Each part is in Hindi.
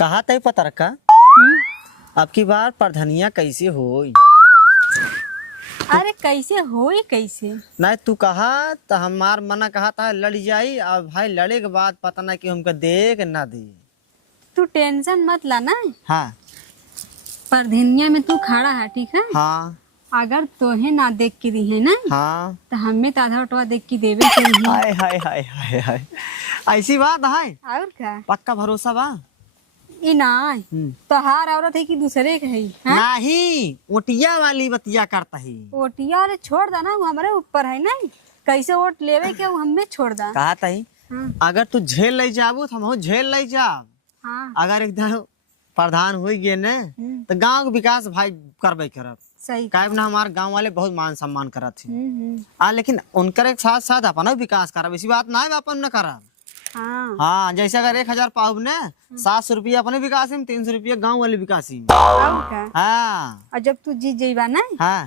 कहा तय पतरका अब की बार प्रधनिया कैसे होई? अरे कैसे होई कैसे? नहीं तू कहा तो हमार मना कहा था लड़ जाई और भाई लड़े के बाद पता ना कि हमको दे कि ना दे। तू टेंशन मत ला ना। हाँ परधनिया में तू खड़ा है, ठीक है? हाँ अगर तोहे ना देख के दी है ना हाँ। तो हमें तो आधा उठवा देख के देवे के ही। हाय हाय हाय हाय हाय, ऐसी बात है? और क्या? पक्का भरोसा बा? ई ना तोहार औरत है कि दूसरे के है? नहीं ओटिया वाली बतिया करता ही। ओटिया अरे छोड़ दा ना, वो हमारे ऊपर है ना, कैसे वोट लेवे के वो हमें छोड़ दा। कहा तही अगर तू झेल ले जाबू तो हम झेल ले जाब। हाँ अगर एकदम प्रधान हो गए न तो गांव के विकास भाई करबे करब। सही काहे ना हमारे गांव वाले बहुत मान सम्मान करत थे। लेकिन उनकर एक साथ साथ अपना विकास करब, ऐसी बात ना है अपन न करब। हाँ हाँ जैसे अगर 1000 पाऊब ने 700 रुपया अपने विकास में 300 रुपया गाँव वाले विकास में। और क्या? हाँ और जब तू जीत जाइबा ना हाँ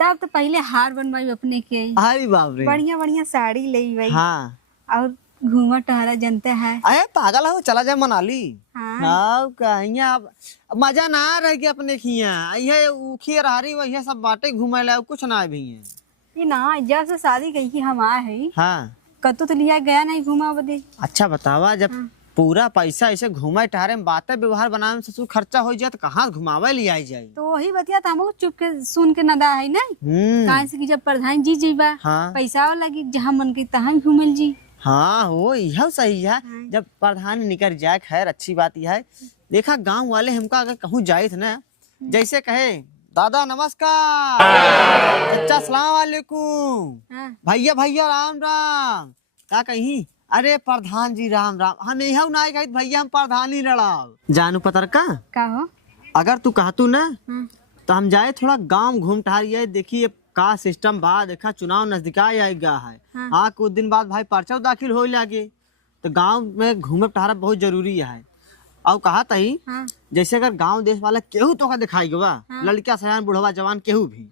तब तो पहले हार बनवाई अपने के, अरे बाप रे, बढ़िया बढ़िया साड़ी ले भाई। हाँ और घूमा टहरा जनता है। अरे पागल हो, चला जाए मनाली। हाँ कहिया मजा ना रह गया अपने खिया ये उखी रहारी वही सब बाटे घूमे ला कुछ ना भी है। ये ना जब से शादी कही हम आए है हाँ कतो तो लिया गया नहीं घुमा बदे। अच्छा बतावा, जब पूरा पैसा ऐसे घूमे टहरे में बातें व्यवहार बनाने में ससुर खर्चा हो जाए तो कहाँ घुमावे ले आई जाए? तो वही बतिया था हम चुप के सुन के नदा है ना। कहाँ से कि जब प्रधान जी जीबा हाँ पैसा लगी जहाँ मन के तहाँ घूमल जी। हाँ हो यह सही है। जब प्रधान निकल जाए खैर अच्छी बात यह है। देखा गांव वाले हमका अगर कहूँ जाए थे ना, जैसे कहे दादा नमस्कार, चाचा सलाम वालेकुम, भैया भैया राम राम, क्या कहीं अरे प्रधान जी राम राम, हम यह ना कही भैया हम प्रधान ही लड़ाओ जानू पतरका। का हो? अगर तू कहतू ना तो हम जाए थोड़ा गांव घूम टहरिए, देखिए का सिस्टम बा। देखा चुनाव नजदीका आएगा है। हाँ कुछ दिन बाद भाई पर्चा दाखिल हो लागे तो गांव में घूमे टहरा बहुत जरूरी है। और कहा तही जैसे अगर गांव देश वाला केहू तो का दिखाई गवा, लड़का सयान बुढ़वा जवान केहू भी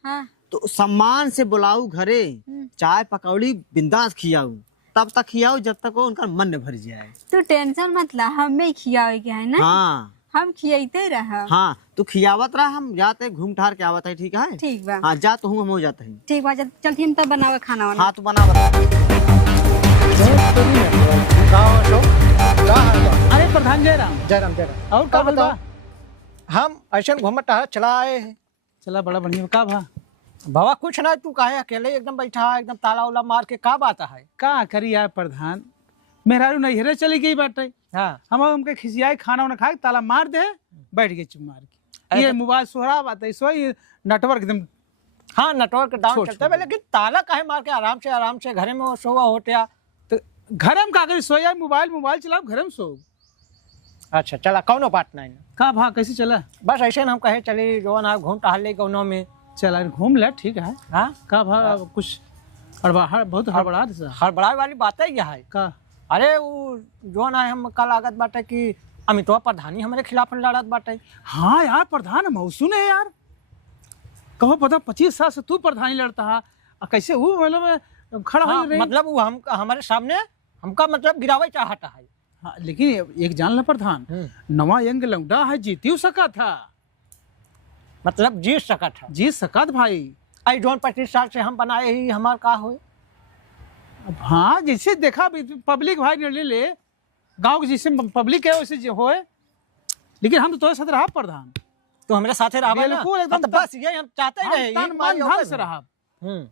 तो सम्मान से बुलाऊ घरे, चाय पकौड़ी बिंदास खियाऊ, तब तक खियाऊ जब तक वो उनका मन न भर जाए। तू टेंशन मत ला, हमें खियावे के है ना। हाँ हम खियाते रहा। हाँ तू खियावत रहा, हम जाते घूम ठहर के आवत है। ठीक है ठीक बा। हाँ जा तो हूँ हम हो जाते हैं। ठीक बा चल हम तब बनावे खाना वाना। हाँ तू बना बता। अरे प्रधान जयराम जयराम जयराम। और का बताओ? हम ऐसा घूमत टहर चला आए हैं। चला बड़ा बढ़िया। का भा बाबा कुछ ना, तू काहे अकेले एकदम बैठा है, एकदम ताला उला मार के का बात है? का करी यार प्रधान, मेहरारू नैहरे चली गई बाटे। हाँ हम हमके खिसियाए खाना वाना खाए ताला मार दे, बैठ गए चुप मार के। ये मोबाइल सोहरा बात है, सो ये नेटवर्क एकदम हाँ नेटवर्क डाउन छोड़ चलता है, लेकिन ताला काहे मार के आराम से घरे में सोवा होते। तो घर में का करी, सोया मोबाइल चलाओ घर में सो। अच्छा चला कौनो बात नहीं। का भा कैसे चला? बस ऐसे हम कहे चली जो ना घूम टहल ले गाँव में। चला घूम ले, ठीक है। हाँ का भा कुछ बहुत हड़बड़ा हड़बड़ाए वाली बात है यह है का? अरे वो जो ना हम कल लागत बाटे कि अमितवा प्रधानी हमारे खिलाफ लड़त बाटे। हाँ यार प्रधान मौसू है यार, कहो पता 25 साल से तू प्रधानी लड़ता है, कैसे वो मतलब खड़ा हाँ, हो मतलब वो हम हमारे सामने हमका मतलब गिरावे चाहता है। हाँ, लेकिन एक जान ला प्रधान, नवा यंग लौंडा है, जीती सका था, मतलब जीत सकत है। जीत सकत भाई। आई जोन 25 साल से हम बनाए ही हमार का हो। हाँ जैसे देखा पब्लिक भाई निर्णय ले, गांव के जैसे पब्लिक है वैसे होए, लेकिन हम तो तुम्हारे साथ रहा प्रधान, तो हमारे साथे रहा बिल्कुल एकदम। तो बस ये हम चाहते ही रहे तन मन धन से रहा।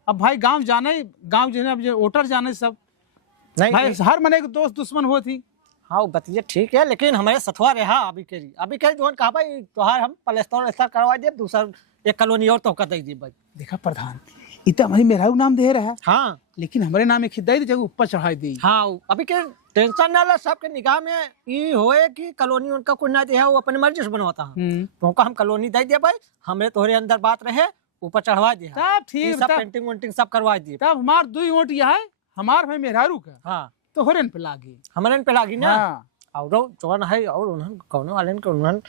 अब भाई गांव जाने, गांव जो है अब वोटर जाने सब नहीं भाई, हर मने के दोस्त दुश्मन होती। हाँ बतिए ठीक है, लेकिन हमारे सथवा रहा अभी के जोन कहा भाई तोहार हम प्लास्टर करवा दे, दूसरा एक कॉलोनी और तो दे दी भाई। देखा प्रधान इतना हमारी मेरा नाम दे रहा है, हाँ लेकिन हमारे नाम एक खिदाई जगह ऊपर चढ़ाई दी। हाँ अभी के टेंशन ना ला, सबके निगाह में ये होए कि कॉलोनी उनका कुछ ना दिया, वो अपने मर्जी से बनवाता है। तो उनका हम कॉलोनी दे दिया भाई, हमें तोहरे अंदर बात रहे ऊपर चढ़वा दिया, तब ठीक, सब पेंटिंग वेंटिंग सब करवा दिए। तब हमार 2 वोट यह है, हमार भाई मेहरारू का हाँ तो होरन पे लागी, हमारे पे लागी ना। हाँ। और जोन है और उन्होंने कौन वाले के उन्होंने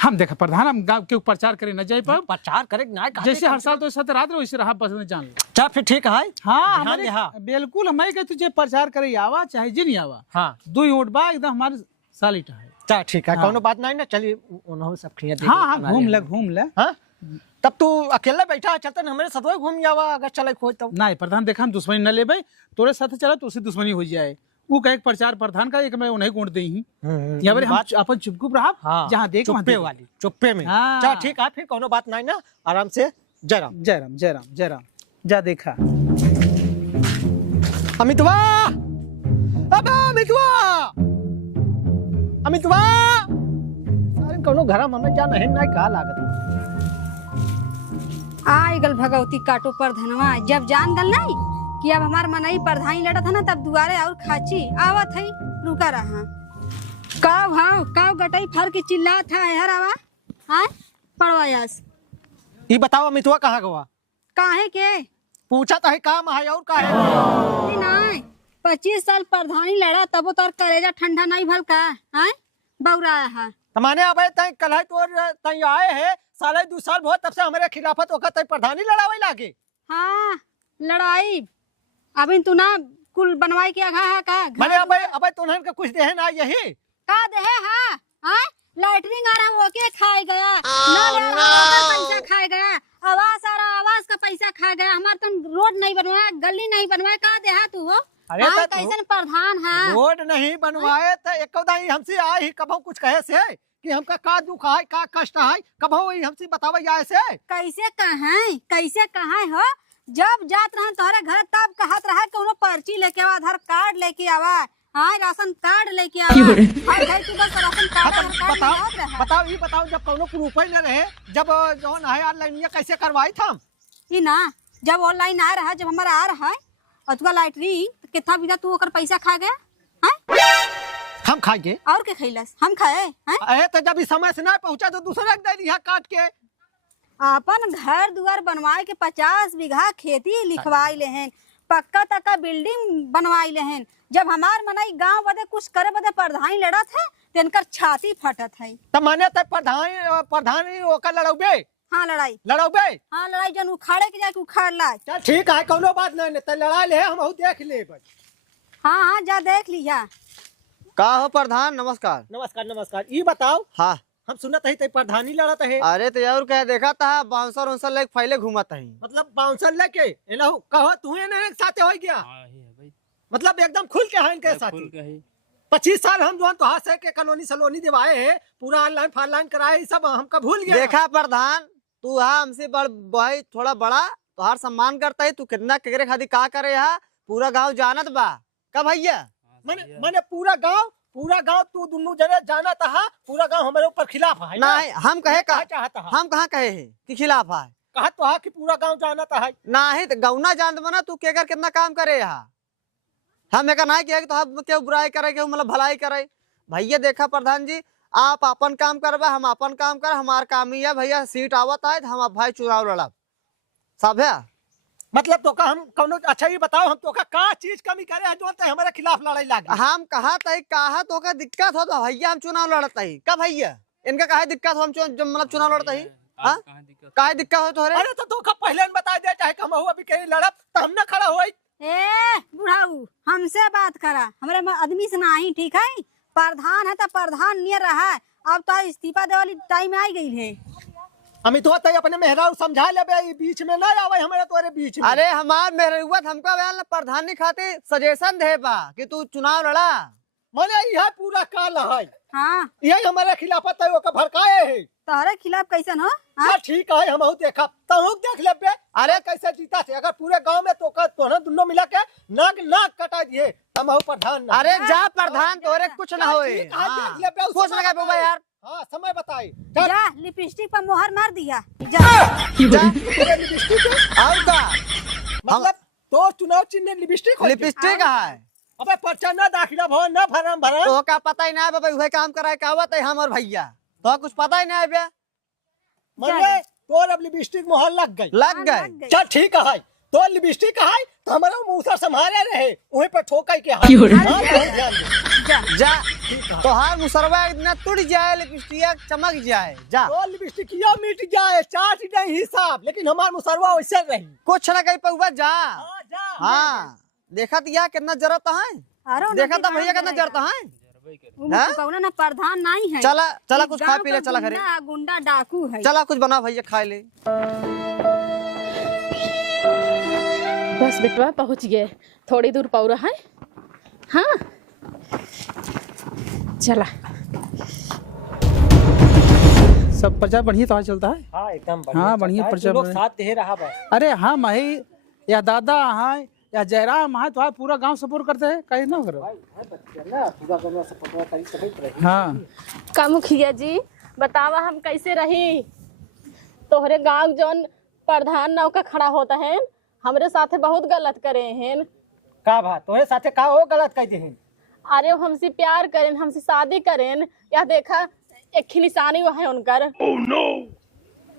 हम देखा प्रधान, हम गांव के प्रचार करे न जाए पर प्रचार करे ना, जैसे हर साल तो साथ रात वैसे रहा बस में जान ले। चल फिर ठीक है। हाँ हमारे बिल्कुल, हमें के तुझे प्रचार करे आवा चाहे जिन आवा। हाँ 2 वोट बा एकदम हमारे सालिटा है। चल ठीक है, कोनो बात नहीं ना, चलिए उन्होंने सब खिया दे। हाँ हाँ घूम ले। हाँ तब तू अकेले बैठा है, चलते ना हमारे साथ घूम जावा अगर चले खोज तो। नहीं प्रधान देखा हम दुश्मनी न ले भाई, तोरे साथ चला तो उससे दुश्मनी हो जाए। वो कहे प्रचार प्रधान का एक मैं उन्हें कोण दे ही या बारे हम अपन चुपकुप रहा। हाँ, जहाँ देख वहाँ चुप्पे देख। वाली चुप्पे में। हाँ। चल ठीक है, फिर कोनो बात नहीं ना, आराम से जय राम। जय राम जय राम जय राम। जा देखा अमितवा, अबे अमितवा, अमितवा, अरे कोनो घर में जा नहीं ना का लागत। आई गल भगवती काटो पर धनवा, जब जान गल नहीं कि अब हमार मनई प्रधानी लड़ा था ना, तब दुआरे और खाची आवत है, रुका रहा। काव हाँ काव गटई फर के चिल्ला था हर आवा। हाँ पड़वायास ये बताओ अमितवा कहाँ गवा? काहे के पूछा तो है काम है और का है? नहीं 25 साल प्रधानी लड़ा तब तो करेजा ठंडा नहीं भल का। हाँ बौराया है तमाने अब तय कल है तो तय आए है साले 2 साल बहुत, तब से हमारे खिलाफत होकर तय प्रधानी लड़ावे लागे। हाँ लड़ाई अभी तू ना कुल बनवाई के आघा है का मैंने अब तुन्हन का कुछ देहे ना यही का दे हाँ हाँ लैटरिंग आ रहा होके खाए गया नल आ रहा पैसा खाए गया, आवास आ रहा आवास का पैसा खा गया, हमार तुम रोड नहीं बनवाया, गली नहीं बनवाया, का दे हा तू हो? अरे हाँ, तो कैसन प्रधान है? रोड नहीं बनवाए तो एक हमसे आए ही कभो कुछ कहे से कि हमका का दुख है का कष्ट है, कभो वही हमसे बतावे जाए से। कैसे कहाँ हो? जब जात रहा तोहरे घर तब कहत रहा कोनो पर्ची लेके आवा, आधार कार्ड लेके आवा, हाँ राशन कार्ड लेके आवा। हर घर की बस राशन कार्ड आधार कार्ड याद रहा। बताओ ये बताओ जब कोनो प्रूफ ही न रहे, जब जो है ऑनलाइन कैसे करवाई था? ई ना जब ऑनलाइन आ रहा, जब हमारा आ रहा है अथवा लैटरिन कितना बिना तू ओकर पैसा खा गया? हाँ हम खाएंगे और के खैलस हम खाए हैं? अरे तो जब इस समय से ना पहुंचा तो दूसरे के दे दिया काट के। अपन घर दुआर बनवाए के 50 बीघा खेती लिखवाई लेहन, पक्का तक्का बिल्डिंग बनवाई लेहन। जब हमार मनई गांव बदे कुछ करे बदे प्रधानी लड़त है तिनकर छाती फटत है। तब माने तब प्रधानी ओकर लड़ौबे। हाँ लड़ाई लड़ौबे। हाँ लड़ाई जन उखाड़े के जाके उखाड़ ला। चल ठीक है कोनो बात नहीं, तो लड़ा ले हम देख ले। हाँ हाँ जा देख लिया। का हो प्रधान? नमस्कार। नमस्कार नमस्कार। ये बताओ हाँ हम सुनत है प्रधानी लड़त है। अरे तो यार क्या देखा था बाउंसर उनसर लेके फैले घूमत है। मतलब बाउंसर लेके एनहु कहो तू ने साथे हो गया? मतलब एकदम खुल के है इनके साथ। 25 साल हम जो तो हाथ से के कॉलोनी सलोनी दिवाए है, पूरा ऑनलाइन फानलाइन कराए, सब हमका भूल गया। देखा प्रधान तू हाँ हमसे भाई थोड़ा बड़ा तो हर सम्मान करता है, तू कितना केकरे खातिर का करे है पूरा गांव जानत बा का भैया? मैंने पूरा गांव तू दोनों जने जाना था, पूरा गांव हमारे ऊपर खिलाफ है ना? नहीं हम कहे का चाहता हम कहाँ कहे है कि खिलाफ है? कहा तो हा कि पूरा गांव जाना था। नहीं तो गौना जान बना तू केकर कितना काम करे यहाँ। हम एक नहीं किया तो हम क्यों बुराई करे क्यों मतलब भलाई करे? भैया देखा प्रधान जी आप अपन काम करबा हम अपन काम कर, हमार काम ही है भैया सीट आवत है हम अब भाई चुनाव लड़ब सब है। मतलब तो का हम कौनो अच्छा ये बताओ हम तो का चीज कमी करे हैं जो ते हमारे खिलाफ लड़ाई लागे? हम कहा तई कहा तो का दिक्कत हो तो भैया हम चुनाव लड़ता ही का भैया? इनका काहे दिक्कत हो हम मतलब चुनाव लड़ता ही? हाँ काहे दिक्कत हो तो? अरे तो का पहले न बता दे चाहे हम अभी कहीं लड़ब तो हम ना खड़ा होई। ए बुढ़ाऊ हमसे बात करा, हमारे आदमी से नहीं ठीक है। प्रधान है तो प्रधान नियर रहा है, अब तो इस्तीफा दे वाली टाइम आई गई है। अमितवा तय अपने मेहरारू समझा ले बीच में ना आवे हमारे तोरे बीच में। अरे हमार मेहरुआ हमका बयान प्रधानी खातिर सजेशन दे बा कि तू चुनाव लड़ा। माने यह पूरा काल है। हाँ यही हमारे खिलाफत है ओका भड़काए है। तोहरे खिलाफ कैसन हो? हाँ ठीक है हम देखा तहु देख ले बे। अरे कैसे जीता थे अगर पूरे गांव में तो दोनों मिला के नाक कटा दिए हम प्रधान। अरे जा प्रधान तोरे कुछ ना होए। कुछ ना कहे यार। हाँ समय बताई जा लिपस्टिक पर मोहर मार दिया जा। लिपस्टिक और का मतलब तो चुनाव चिन्ह लिपस्टिक लिपस्टिक है? अबे पर्चा ना दाखिला भो ना भरम तो का पता ही ना बाबा वही काम कराए का आवत है हम और भैया तो कुछ पता ही नहीं है। मने तोर अब लिपस्टिक मोहर लग गई। चल ठीक है तो लिपस्टिक है तो हमारा मुंह संभाले रहे वहीं पर ठोकाई के जा तो हार मुसरवा इतना टूट जाए लिपस्टिक चमक जाए जा तो लिपस्टिक या मिट जाए चाट नहीं हिसाब, लेकिन हमार मुसरवा वैसे रही कुछ ना कहीं पहुआ जा। जा हाँ देखा तो यह कितना जरूरत है, देखा था भैया कितना जरूरत है। कौना ना प्रधान नहीं है। चला चला कुछ खा गाँव पी ले, का चला घरे। गुंडा गुंडा डाकू है। चला कुछ बना भैया खा ले। बस बेटवा पहुंच गए, थोड़ी दूर पौरा है। हाँ चला। सब प्रचार बढ़िया तो चलता है। हाँ एकदम हाँ बढ़िया प्रचार। लोग साथ दे रहा बस। अरे हाँ माही या दादा हाँ या जयराम हाँ तो पूरा गांव सपोर्ट करते हैं, कहीं ना करो। हाँ का मुखिया जी बतावा हम कैसे रही? तोहरे गांव जौन प्रधान नौका खड़ा होता है हमरे साथे बहुत गलत करे हैं। का बात तोरे साथे का हो गलत कह देहिन? अरे वो हमसे प्यार करें, हमसे शादी करें, या देखा एक ही निशानी वो है उनकर।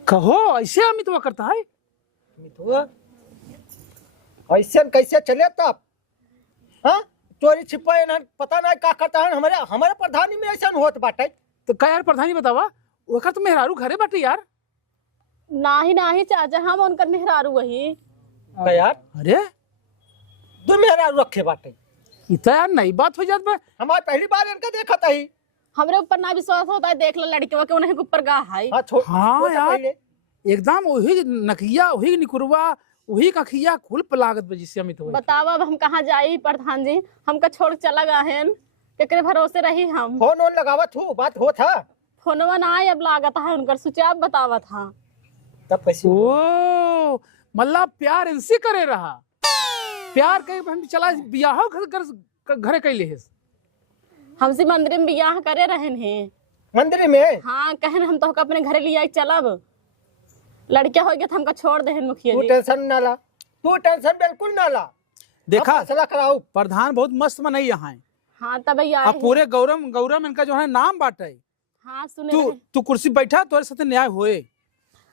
कहो ऐसे अमित वो करता है? ऐसे कैसे चले तब? हाँ चोरी छिपा ना पता नहीं का करता है। हमारे हमारे प्रधानी में ऐसा होत बाटे। तो क्या यार प्रधानी बतावा, वो तो मेहरारू घरे बाटे यार। नाही नाही चाचा हम उनकर मेहरारू वही। का यार अरे दो मेहरा रखे बाटे। इतना यार नई बात हो जात में। हमारे पहली बार इनका देखा था ही। हमरे ऊपर ना विश्वास होता है, देख लो लड़के के उन्हें ऊपर गा है। हाँ यार एकदम वही नकिया वही निकुरवा वही कखिया खुल पलागत बजी से अमित हो। बतावा अब हम कहाँ जाई प्रधान जी, हमका छोड़ चला गए हैं, केकरे भरोसे रही हम। फोन ओन लगावत हूँ बात हो था। फोनवा ना आए अब लागत है उनकर स्विच ऑफ बतावा था। तब कैसे ओ मतलब प्यार इनसे करे रहा, प्यार कहीं हम चला बियाह घरे कैले है। हमसे मंदिर में बियाह करे रहन हैं। मंदिर में? हाँ कहन हम तो अपने घरे लिया चलब, लड़किया हो गया था हमका छोड़ दे मुखिया तू जी। टेंशन ना ला, तू टेंशन बिल्कुल ना ला। देखा फैसला कराओ। प्रधान बहुत मस्त मनई यहाँ। हाँ तब अब पूरे गौरव इनका जो है नाम बाटे। हाँ सुने तू कुर्सी बैठा तोरे साथ न्याय होए।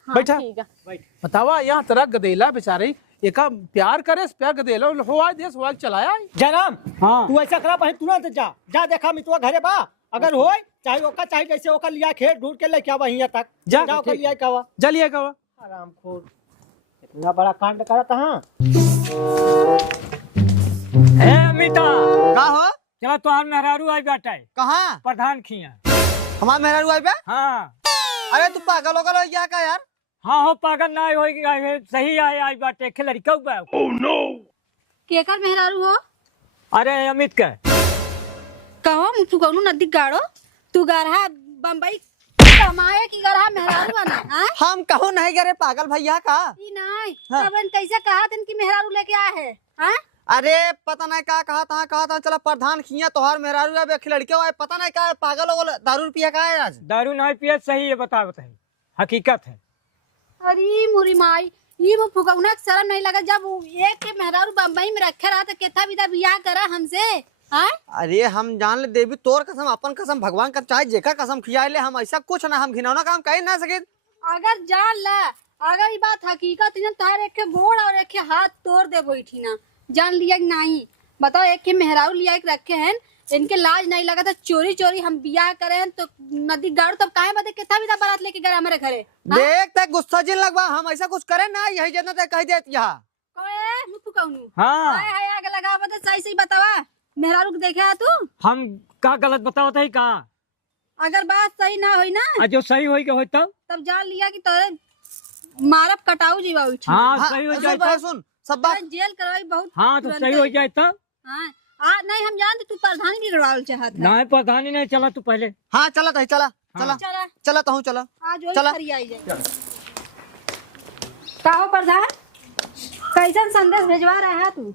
हाँ, बैठा ठीक है। बतावा यहाँ तेरा गदेला बेचारे एक प्यार करे प्यार गदेला हो आज देश हो चलाया। जयराम हाँ तू ऐसा करा पहले तुरंत जा जा देखा मितुआ घरे बा अगर हो चाहे ओका चाहे जैसे ओका लिया खेत ढूंढ के लेके आवा यहाँ तक जा जाओ कर लिया कावा जलिए कवा आराम खोर इतना बड़ा कांड करा था। हाँ ए अमिता का हो? चला तोहार मेहरारू आई बाटे कहाँ? प्रधान खिया। हमार मेहरारू आई बे? हाँ अरे तू पागल हो गया क्या का यार? हाँ हो पागल ना होगी सही आई बाटे खे लड़का बा। केकर मेहरारू हो? अरे अमित के कहो मुझको कौनो नदी गाड़ो तू गरहा बम्बई कमाए की गरहा मेहरारू बना। हाँ हम कहूँ नहीं करे पागल भैया का। ई नहीं हाँ। तब कैसे कहा तन की मेहरारू लेके आए है? हाँ अरे पता नहीं क्या कहा था चला प्रधान खिया तोहार मेहरारू है बे लड़के आए पता नहीं क्या पागल हो गए दारू पिया का है आज। दारू नहीं पिए सही है बता बताई हकीकत है। अरे मुरी माई ये वो फुकौना शर्म नहीं लगा जब वो एक के मेहरारू बम्बई में रखे रहा तो केथा विदा बियाह करा हमसे। हाँ अरे हम जान ले देवी तोर कसम अपन कसम भगवान का चाहे जेका कसम खियाए ले हम ऐसा कुछ ना हम घिनौना काम कहीं ना सके। अगर जान ला अगर ये बात हकीकत है तार एक के गोड़ और एक के हाथ तोड़ दे बैठी ना जान लिया कि नहीं बताओ। एक के मेहरारू लिया एक रखे हैं इनके लाज नहीं लगा था चोरी चोरी हम बियाह करें तो नदी गाड़ो तब काहे बता केथा विदा बारात लेके गए हमारे घरे। देख तक गुस्सा जिन लगवा हम ऐसा कुछ करे ना यही जितना तक कह देत यहाँ। ओए मुझको कहूं हाँ हाय हाय आग लगा बता सही सही बतावा मेहरारू को देखे तू हम का गलत बताओ थे का अगर बात सही ना हुई ना जो सही होई के होई तब जान लिया कि तोरे मारब कटाऊ जीवा उठी। हाँ सही हो जाए सुन सब बात जेल करवाई बहुत। हाँ तो सही हो जाए तो हाँ नहीं हम जानते तू प्रधानी भी करवाल चाहत है। नहीं प्रधानी नहीं चला तू पहले। हाँ चला तो चला चला चला चला तो हूँ चला आज वही चला। खरी आई जाए। का हो प्रधान कैसन संदेश भेजवा रहा है तू?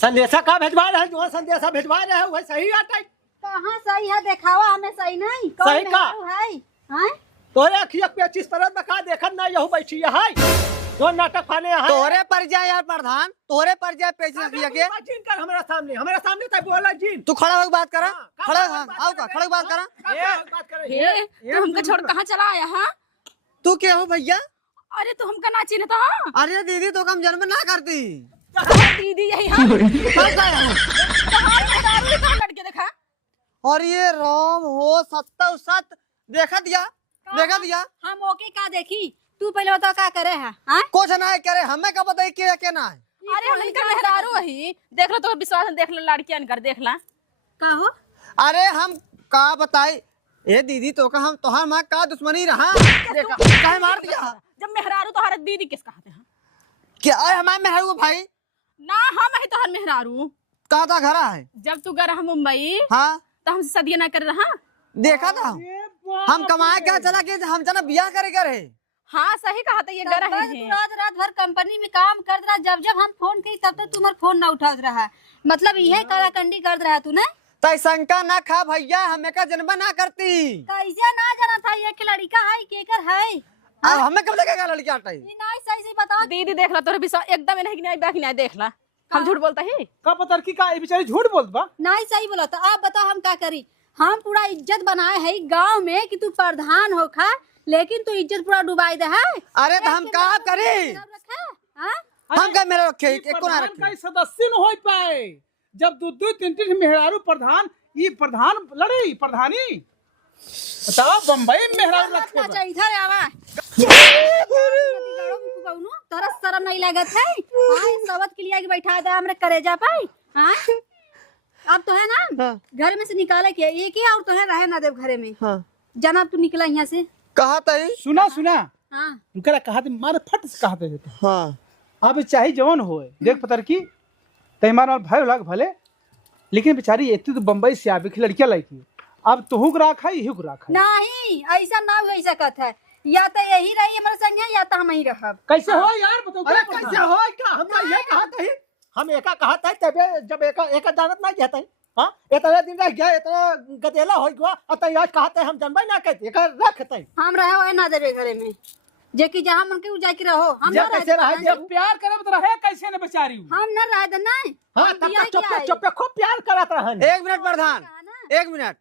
संदेशा का भेजवा रहे जो संदेशा भेजवा रहे वही सही आता है। कहाँ सही है दिखावा हमें सही नहीं सही का? है हाँ? तोरे अखिया पेचिस परत में का देखत ना यहू बैठी है जो नाटक फाने है। तोरे पर जाए यार प्रधान तोरे पर जाए पेच रखिया के जिन कर हमारे सामने तक बोला जिन तू खड़ा होकर बात करा हाँ, खड़ा बात आओ का खड़ा होके बात करा। बात कर रही है। तू हमका छोड़ कहाँ चला आया? हाँ तू क्या हो भैया? अरे तू हमका ना चिन्ह था। अरे दीदी तो कम जन्म ना करती दीदी यही हाँ लड़के देखा। और ये राम हो सत्ता सत देखा दिया हम ओके का देखी तू पहले बता का करे है? हाँ कुछ ना है करे हमें का बताई के ना है। अरे हम इनका मेहरारू वही देख लो तो विश्वास देख लो लड़कियां कर देख ला का हो अरे हम का बताई ए दीदी तो का हम तोहार माँ का दुश्मनी रहा देखा काहे मार दिया जब मेहरारू तो हर दीदी किस कहते हैं क्या है हमारे मेहरू भाई ना हम है तो हर मेहरारू कहा था घरा है जब तू गया मुंबई हाँ तो हमसे सदिया ना कर रहा देखा था हम कमाए क्या चला के हम जना बियाह करे करे हाँ सही कहा था ये गर तू है रात रात भर कंपनी में काम कर रहा, जब जब हम फोन की तब तक तुम्हारा फोन ना उठा रहा है, मतलब यही काराकंडी कर रहा है तू ना। तय शंका ना खा भैया हमें का जन्म ना करती कैसे ना जाना था ये कि लड़का है केकर है? अब हमें कब लगेगा लड़की आटा ये नहीं सही से बता। दीदी देख ला तोरे विश्वास एकदम नहीं कि नहीं बाकी नहीं देख ला हम झूठ बोलता ही का पता की का ये बेचारी झूठ बोलत बा। नहीं सही बोला तो आप बताओ हम क्या करी? हम पूरा इज्जत बनाए है गांव में कि तू प्रधान हो खा, लेकिन तू इज्जत पूरा डुबाई दे है। अरे तो हम का करे हम का मेरा रखे एक को ना प्रधान का रखे सदस्य न हो पाए जब दो दो तीन तीन मेहरारू प्रधान ये प्रधान लड़े प्रधानी बताओ बम्बई में मेहरारू रखे बा। इधर आवा तोरा शर्म नहीं लागत है? हां सबत के लिए बैठा दे हमरे करेजा पे। हां अब तो है ना हाँ। घर में से निकाले के एक ही और तो है रहे ना देव घरे में। हाँ जाना तू निकला यहाँ से। कहा तय सुना सुना हाँ उनका कहा थे मारे फट से कहा थे हाँ अब चाहे जवान हो देख पतर की तैमार और भाई लाग भले लेकिन बेचारी इतनी तो बम्बई से आवे की लड़कियां लाई थी अब तुहू को राखा ही को राखा नहीं ऐसा ना हो सकत है, या तो यही रही हमारे संग या तो हम ही रहब। कैसे हो यार बताओ अरे कैसे हो क्या हमने ये कहा था हम एका कहा था तबे जब एका जानत ना गया था। हाँ इतना दिन रह गया इतना गदेला हो गया अतः आज कहा था हम जनबई ना कहते एका रखते हम रहे हो ना देवे घरे में जे कि जहां मन के जाके रहो हम जे ना कैसे रहे रहे। जब प्यार करे तो रहे कैसे न बेचारी हम न रहे दे नहीं। हाँ हम तब बियाह तक चुप किया है। चुप खूब प्यार करत रहन। एक मिनट प्रधान कहा ना। एक मिनट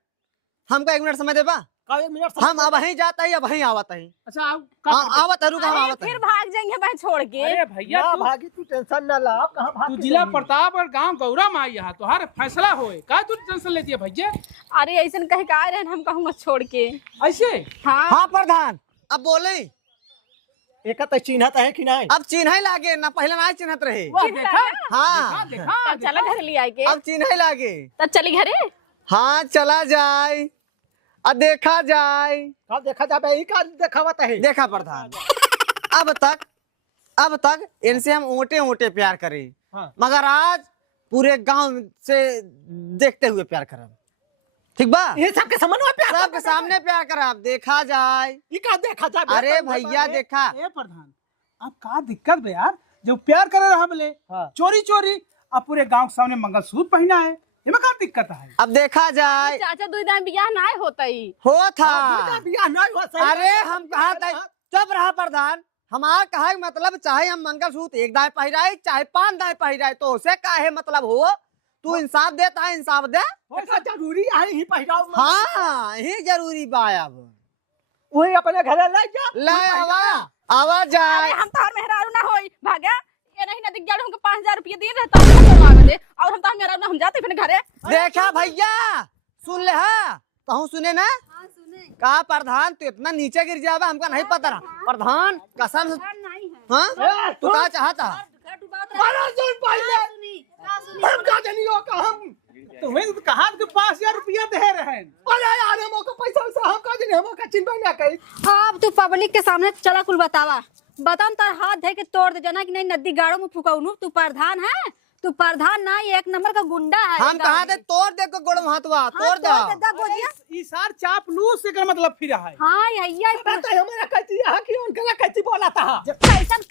हमको एक मिनट समय देबा का एक मिनट हम अब वहीं जाता ही अब वहीं आवत ही अच्छा आप हाँ आवत है रुका हम अरे आवत फिर है भाग जाएंगे मैं छोड़ के अरे भैया ना तू भागी तू टेंशन ना ला आप कहां भाग तू के जिला जाएंगे? प्रताप और गांव गौरा में आई यहाँ तो हर फैसला होए का तू टेंशन लेती है भैया अरे ऐसा कहे का आए रहे हम कहूँगा छोड़ के। ऐसे हाँ हाँ प्रधान अब बोले एका तो चिन्हत है कि नहीं? अब चिन्ह ही लागे ना पहले ना चिन्हत रहे वाह देखा हाँ देखा तब चला घर ले आए के अब चिन्ह ही लागे तब चली घरे। हाँ चला जाए और देखा जाए कब देखा जाबे ई का देखावत है। देखा प्रधान अब तक इनसे हम ओटे ओटे प्यार करे हाँ। मगर आज पूरे गांव से देखते हुए प्यार करब ठीक बा ये सब के समझ में प्यार सबके सामने प्यार करब देखा जाए ई का देखा जाबे अरे भैया देखा ए प्रधान अब का दिक्कत बे यार जब प्यार करे रहा बोले हाँ। चोरी चोरी अब पूरे गांव के सामने मंगलसूत्र पहना है इनमें का दिक्कत है अब देखा जाए चाचा दो दाम बियाह ना होता ही हो था दूसरा बियाह नहीं हुआ सही। अरे हम कहा था चुप रहा प्रधान हमारा कहा मतलब चाहे हम मंगलसूत्र एक दाएं पहिराए चाहे 5 दाएं पहिराए तो उसे काहे मतलब हो तू इंसाफ देता है इंसाफ दे ऐसा जरूरी है ही पहराव। हाँ यही जरूरी बा अब वही अपने घरे ले जा ले आवा जाए अरे हम तो हर मेहरारू ना होई भागा ये नहीं ना दिख गया हमको 5000 रुपये दिन रहता है करवा दे और हम तो हर मेहरारू ना हम जाते फिर घरे। देखा भैया सुन ले हाँ कहूँ सुने ना हाँ सुने कहा प्रधान तू इतना नीचे गिर जावा हमका नहीं पता रहा प्रधान कसम से नहीं है हाँ तू क्या चाहता घर डुबात रहे। अरे सुन पहले सुनी का सुनी हम का जनियो का हम तुम्हें तो कहा कि 5000 रुपया दे रहे अरे यार हम को पैसा वैसा हम का जनी हम का चिंता ना करी। हाँ अब तू पब्लिक के सामने चला कुल बतावा बताम तार हाथ धे के तोड़ दे जना कि नहीं नदी गाड़ो में फुकाउनु तू प्रधान है तू प्रधान ना ये एक नंबर का गुंडा है। हम कहा थे तोड़ दे को गोड़ हाथवा तोड़ दो ई सार चापलूस से मतलब फिर है हाँ भैया पता है हमारा कहती है कि उनका कहती बोला था कैसन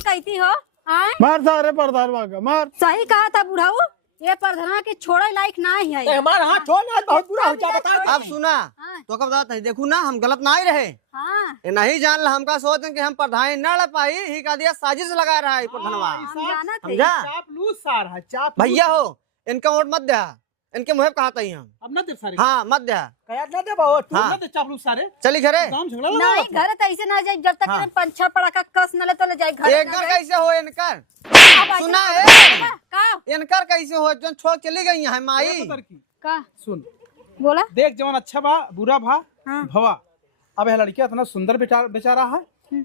कहती हो हाँ मार था अरे प्रधान वाका मार सही कहा था बुढ़ाऊ ये प्रधान के छोड़े लायक नहीं है। हमारा हाथ छोड़ना बहुत बुरा हो जाता था। अब सुना हाँ। तो कब बताता है देखू ना हम गलत ना ही रहे हाँ ये नहीं जान ला हमका सोच कि हम प्रधान न लड़ पाई ही का दिया साजिश लगा रहा है प्रधानवा हम जाना थे। समझा चापलूस सार है चापलूस भैया हो इनका वोट मत दे इनके मुँह कहा था हम अब ना दे सारे हाँ मत दे कया ना दे बहुत तू हाँ। ना दे चापलूस सारे चली घरे काम झगड़ा नहीं लगा घर तो ऐसे ना जाए जब तक हाँ। इन्हें पंछा पड़ाका कस न ले तो ले जाए घर एक घर कैसे हो इनकर सुना है का इनकर कैसे हो जो छोड़ चली गई है माई पतर की का सुन बोला देख जवान अच्छा बा बुरा भा हाँ। भवा अब यह लड़किया इतना सुंदर बेचारा है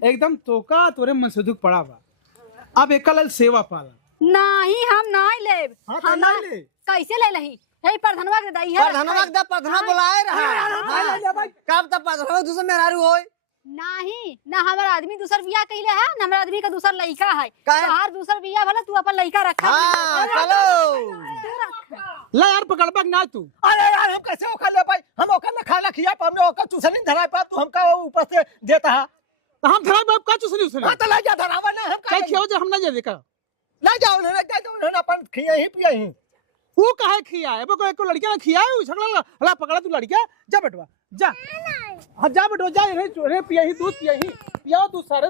एकदम तोका तोरे मन से दुख पड़ा बा अब एक सेवा पाला नहीं हम नहीं ले हाँ, तो नहीं ले। कैसे ले लही यही प्रधानवा के दाई है प्रधानवा बुलाए रहा कब तक प्रधानवा दूसरे मेहरारू होय नहीं ना हमारा आदमी दूसर बियाह कइले है ना हमारा आदमी का दूसर लड़का है काहे? तो हर दूसर बियाह भला तू अपन लड़का रखा हाँ चलो ला यार पकड़बक ना तू। अरे यार हम कैसे ओखर ले भाई, हम ओखर ना खाना खिया पर हमने ओखर चूसनी धरा पा, तू हमका ऊपर से देता है। हम धरा बाप का चुसनी उसने हां तो ले जा धरावा ना, हम काय खियो जे हम ना जे देखा ले जाओ ना अपन खिया ही पिया ही। वो काहे खिया है को एक लड़का ना खिया है झगड़ा हला पकड़ा तू लड़का जा बेटवा जा। हां जा बेटवा जा रे पिया ही दूध पिया दूध सारे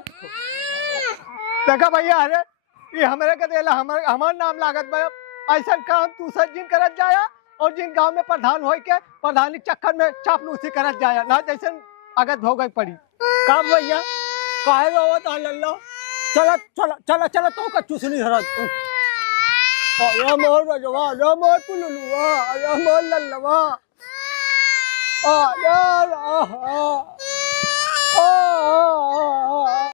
देखा भैया, अरे ये हमरे के देला हमार नाम लागत बा। ऐसा काम तू सब जिन करत जाया और जिन गांव में प्रधान होय के प्रधानी चक्कर में चापलूसी करत जाया ना, जैसे अगत भोग पड़ी काम भैया काहे रोवत हल्ला। चला तो का चूसनी धरत अरे मोर रजवा रे मोर पुलुलुआ अरे मोर लल्लवा अरे